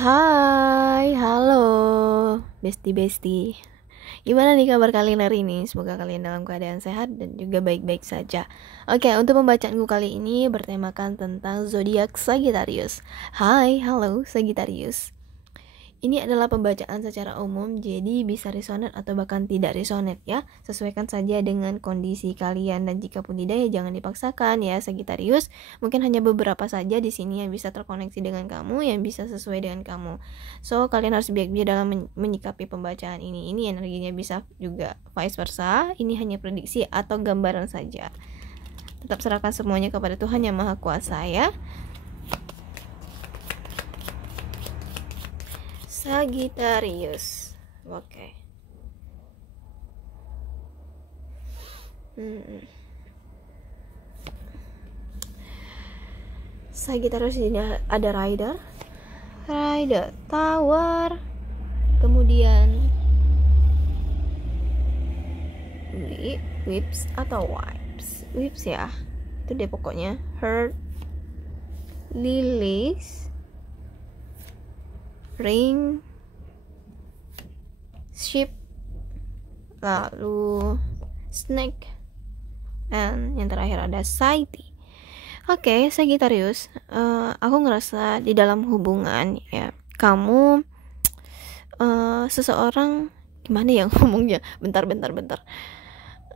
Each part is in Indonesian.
Hai, halo, besti-besti. Gimana nih kabar kalian hari ini? Semoga kalian dalam keadaan sehat dan juga baik-baik saja. Oke, untuk pembacaanku kali ini bertemakan tentang zodiak Sagittarius. Hai, halo Sagittarius. Ini adalah pembacaan secara umum, jadi bisa resonate atau bahkan tidak resonate ya. Sesuaikan saja dengan kondisi kalian dan jika pun tidak ya jangan dipaksakan ya Sagittarius. Mungkin hanya beberapa saja di sini yang bisa terkoneksi dengan kamu, yang bisa sesuai dengan kamu. So, kalian harus bijak-bijak dalam menyikapi pembacaan ini. Ini energinya bisa juga vice versa. Ini hanya prediksi atau gambaran saja. Tetap serahkan semuanya kepada Tuhan Yang Maha Kuasa ya. Sagittarius. Oke. Sagittarius ini ada rider, tower, kemudian whips atau whips ya. Itu deh pokoknya. Heart, lilies, ring, ship, lalu snake, and yang terakhir ada Saiti. Oke, Sagittarius, aku ngerasa di dalam hubungan ya, kamu seseorang, gimana ya ngomongnya, bentar.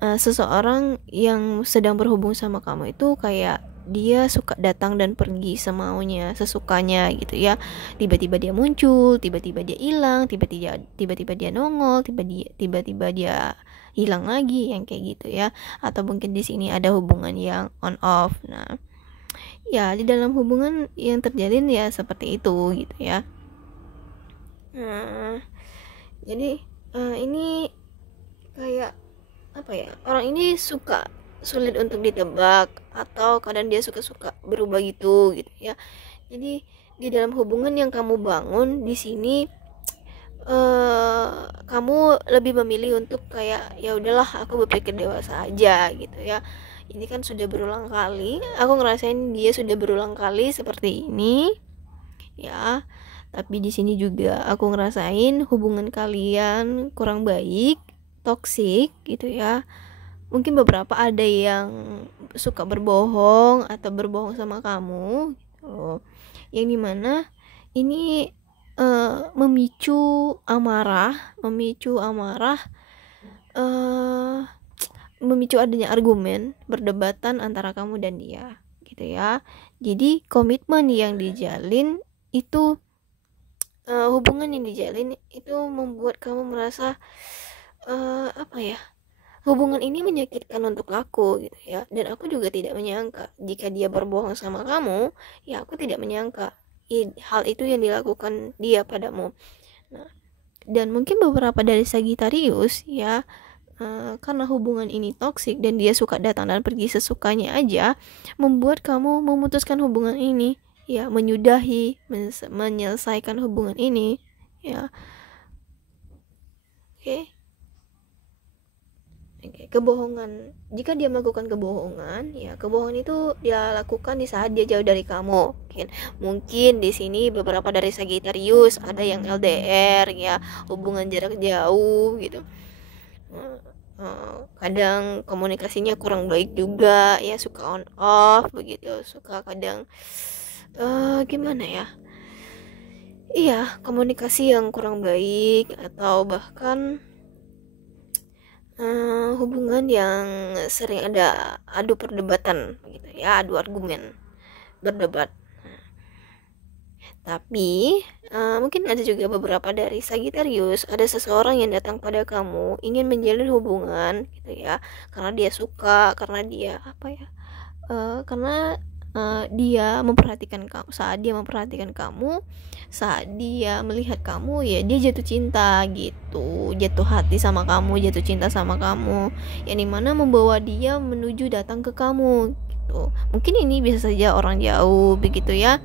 Seseorang yang sedang berhubung sama kamu itu kayak dia suka datang dan pergi semaunya, sesukanya gitu ya. Tiba-tiba dia muncul, tiba-tiba dia hilang, tiba-tiba dia nongol, tiba-tiba dia hilang lagi, yang kayak gitu ya. Atau mungkin di sini ada hubungan yang on off. Nah, ya di dalam hubungan yang terjalin ya seperti itu gitu ya. Nah, jadi ini kayak apa ya, orang ini suka sulit untuk ditebak atau kadang dia suka berubah gitu ya. Jadi di dalam hubungan yang kamu bangun di sini kamu lebih memilih untuk kayak ya udahlah aku berpikir dewasa aja gitu ya. Ini kan sudah berulang kali, aku ngerasain dia sudah berulang kali seperti ini ya. Tapi di sini juga aku ngerasain hubungan kalian kurang baik, toksik gitu ya. Mungkin beberapa ada yang suka berbohong atau berbohong sama kamu gitu. Yang dimana ini memicu amarah, memicu adanya argumen, perdebatan antara kamu dan dia gitu ya. Jadi komitmen yang dijalin itu, hubungan yang dijalin itu membuat kamu merasa apa ya, hubungan ini menyakitkan untuk aku gitu ya. Dan aku juga tidak menyangka jika dia berbohong sama kamu, ya aku tidak menyangka hal itu yang dilakukan dia padamu. Nah, dan mungkin beberapa dari Sagittarius ya, karena hubungan ini toksik dan dia suka datang dan pergi sesukanya aja, membuat kamu memutuskan hubungan ini ya, menyudahi, menyelesaikan hubungan ini ya. Oke. Kebohongan, jika dia melakukan kebohongan ya, kebohongan itu dia lakukan di saat dia jauh dari kamu. Mungkin di sini beberapa dari Sagittarius ada yang LDR ya, hubungan jarak jauh gitu. Kadang komunikasinya kurang baik juga ya, suka on off begitu, suka kadang gimana ya, iya komunikasi yang kurang baik atau bahkan hubungan yang sering ada adu perdebatan gitu ya, adu argumen, berdebat. Tapi mungkin ada juga beberapa dari Sagittarius, ada seseorang yang datang pada kamu ingin menjalin hubungan gitu ya, karena dia suka, karena dia apa ya, karena dia memperhatikan kamu. Saat dia melihat kamu ya dia jatuh cinta gitu, jatuh hati sama kamu, jatuh cinta sama kamu, yang dimana membawa dia menuju datang ke kamu gitu. Mungkin ini bisa saja orang jauh begitu ya,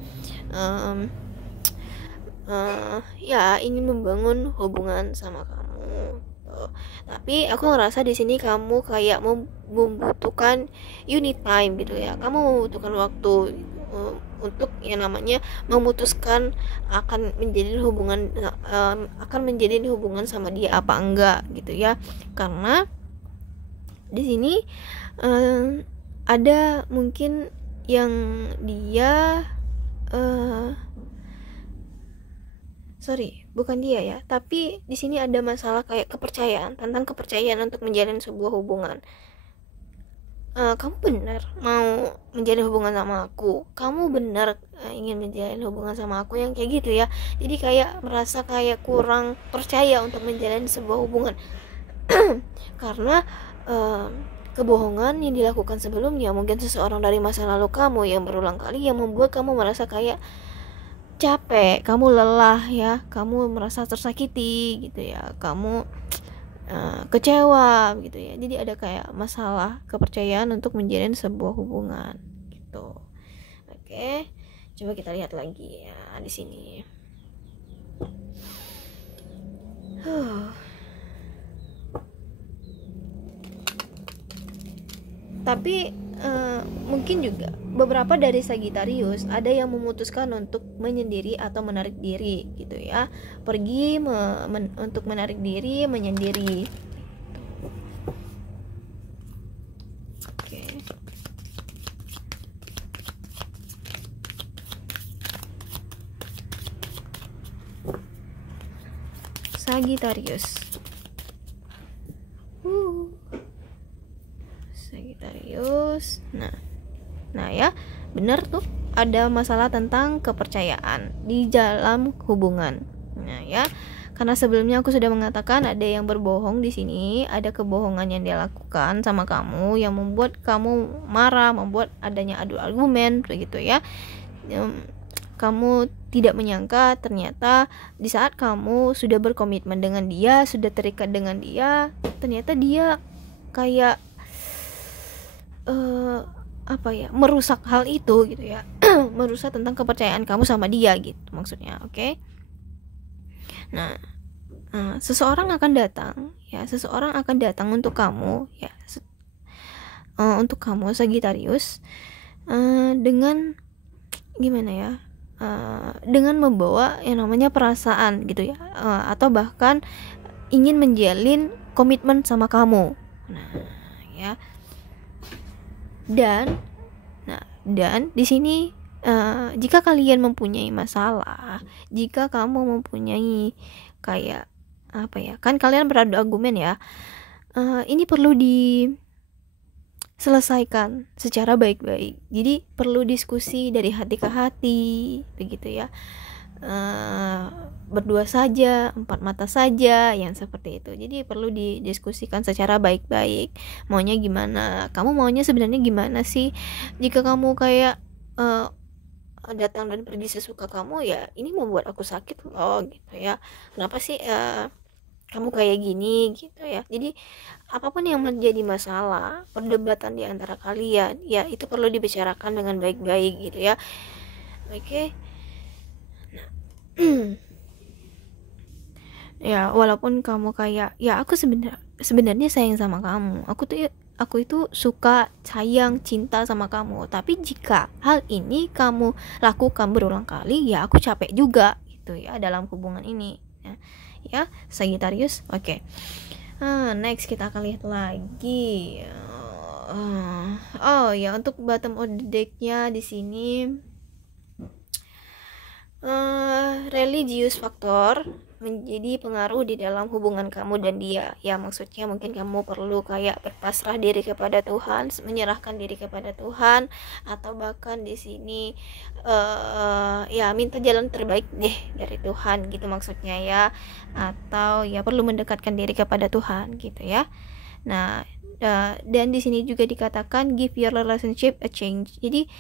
ya ingin membangun hubungan sama kamu gitu. Tapi aku ngerasa di sini kamu kayak membutuhkan unit time gitu ya, kamu membutuhkan waktu gitu. untuk yang namanya memutuskan akan menjalin hubungan sama dia apa enggak gitu ya. Karena di sini ada mungkin yang dia bukan dia ya, tapi di sini ada masalah kayak tentang kepercayaan untuk menjalin sebuah hubungan. Kamu benar mau menjalin hubungan sama aku, kamu benar ingin menjalin hubungan sama aku, yang kayak gitu ya. Jadi kayak merasa kayak kurang percaya untuk menjalin sebuah hubungan karena kebohongan yang dilakukan sebelumnya, mungkin seseorang dari masa lalu kamu yang berulang kali yang membuat kamu merasa kayak capek, kamu lelah ya, kamu merasa tersakiti gitu ya, kamu kecewa gitu ya. Jadi ada kayak masalah kepercayaan untuk menjalin sebuah hubungan gitu. Oke, coba kita lihat lagi ya di sini. Tapi mungkin juga beberapa dari Sagittarius ada yang memutuskan untuk menyendiri atau menarik diri gitu ya, pergi untuk menarik diri, menyendiri. Oke. Sagittarius. Sagittarius. Nah ya, benar tuh, ada masalah tentang kepercayaan di dalam hubungan. Nah ya, karena sebelumnya aku sudah mengatakan ada yang berbohong di sini, ada kebohongan yang dia lakukan sama kamu yang membuat kamu marah, membuat adanya adu argumen begitu ya. Kamu tidak menyangka ternyata di saat kamu sudah berkomitmen dengan dia, sudah terikat dengan dia, ternyata dia kayak merusak hal itu gitu ya. Merusak tentang kepercayaan kamu sama dia gitu maksudnya. Oke. Nah, seseorang akan datang untuk kamu ya, untuk kamu Sagittarius, dengan gimana ya, dengan membawa yang namanya perasaan gitu ya, atau bahkan ingin menjalin komitmen sama kamu. Nah ya, dan di sini jika kalian mempunyai masalah, jika kamu mempunyai kayak kan kalian beradu argumen ya, ini perlu diselesaikan secara baik-baik. Jadi perlu diskusi dari hati ke hati begitu ya, berdua saja, empat mata saja, yang seperti itu. Jadi perlu didiskusikan secara baik-baik, maunya gimana, kamu maunya sebenarnya gimana sih. Jika kamu kayak datang dan pergi sesuka kamu, ya ini membuat aku sakit loh gitu ya, kenapa sih kamu kayak gini gitu ya. Jadi apapun yang menjadi masalah, perdebatan di antara kalian ya, itu perlu dibicarakan dengan baik-baik gitu ya. Oke. Ya walaupun kamu kayak ya aku sebenarnya sayang sama kamu, aku itu suka, sayang, cinta sama kamu, tapi jika hal ini kamu lakukan berulang kali, ya aku capek juga gitu ya dalam hubungan ini ya Sagittarius. Oke. Next kita akan lihat lagi. Ya untuk bottom of the deck-nya di sini, religious factor menjadi pengaruh di dalam hubungan kamu dan dia ya. Maksudnya mungkin kamu perlu kayak berpasrah diri kepada Tuhan, menyerahkan diri kepada Tuhan, atau bahkan di sini ya minta jalan terbaik deh dari Tuhan gitu maksudnya ya, atau ya perlu mendekatkan diri kepada Tuhan gitu ya. Nah dan di sini juga dikatakan give your relationship a change. Jadi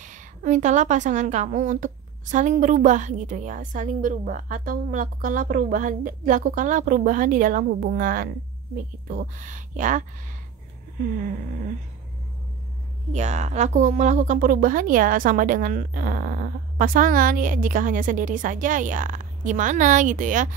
mintalah pasangan kamu untuk saling berubah gitu ya, saling berubah, atau lakukanlah perubahan di dalam hubungan begitu ya. Ya melakukan perubahan ya sama dengan pasangan ya. Jika hanya sendiri saja ya gimana gitu ya.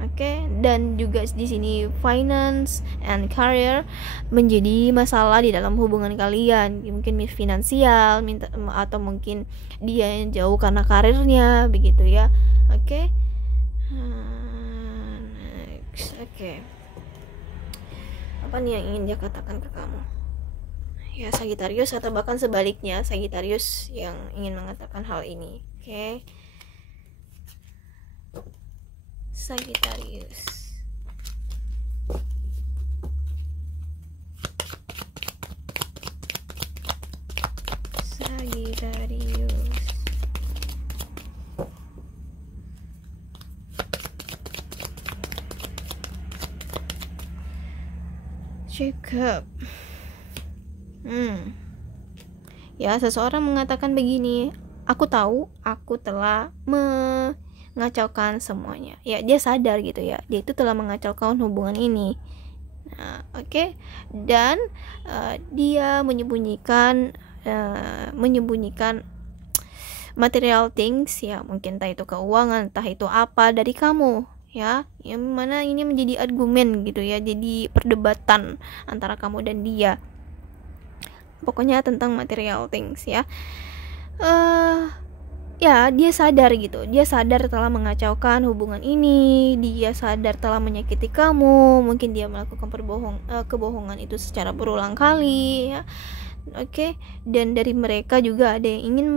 Oke, dan juga di sini finance and career menjadi masalah di dalam hubungan kalian. Mungkin finansial, atau mungkin dia yang jauh karena karirnya, begitu ya. Oke. Next. Oke. Apa nih yang ingin dia katakan ke kamu? Ya, Sagittarius, atau bahkan sebaliknya, Sagittarius yang ingin mengatakan hal ini. Oke. Sagittarius. Jacob. Ya, seseorang mengatakan begini, aku tahu aku telah mengacaukan semuanya. Ya, dia sadar gitu ya, dia itu telah mengacaukan hubungan ini. Nah, oke. Dan dia menyembunyikan material things, ya mungkin entah itu keuangan, entah itu apa dari kamu, ya, yang mana ini menjadi argumen gitu ya, jadi perdebatan antara kamu dan dia, pokoknya tentang material things ya. Ya, dia sadar gitu, dia sadar telah mengacaukan hubungan ini, dia sadar telah menyakiti kamu, mungkin dia melakukan kebohongan itu secara berulang kali ya. Oke. Dan dari mereka juga ada yang ingin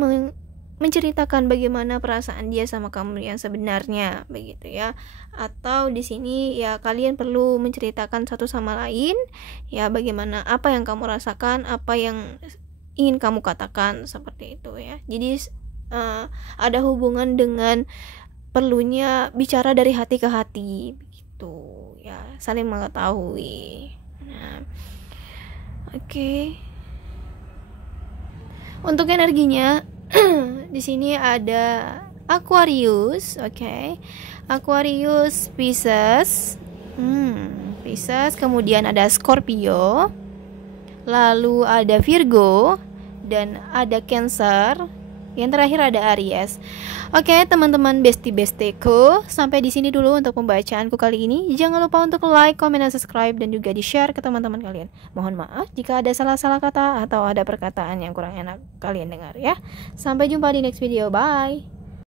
menceritakan bagaimana perasaan dia sama kamu yang sebenarnya, begitu ya. Atau di sini ya kalian perlu menceritakan satu sama lain ya, bagaimana apa yang kamu rasakan, apa yang ingin kamu katakan, seperti itu ya. Jadi ada hubungan dengan perlunya bicara dari hati ke hati, begitu ya, saling mengetahui. Nah, oke. Untuk energinya di sini ada Aquarius, oke. Aquarius, Pisces, Pisces, kemudian ada Scorpio, lalu ada Virgo, dan ada Cancer. Yang terakhir ada Aries. Oke, teman-teman bestie-bestieku, sampai di sini dulu untuk pembacaanku kali ini. Jangan lupa untuk like, comment, dan subscribe, dan juga di-share ke teman-teman kalian. Mohon maaf jika ada salah-salah kata atau ada perkataan yang kurang enak kalian dengar ya. Sampai jumpa di next video. Bye.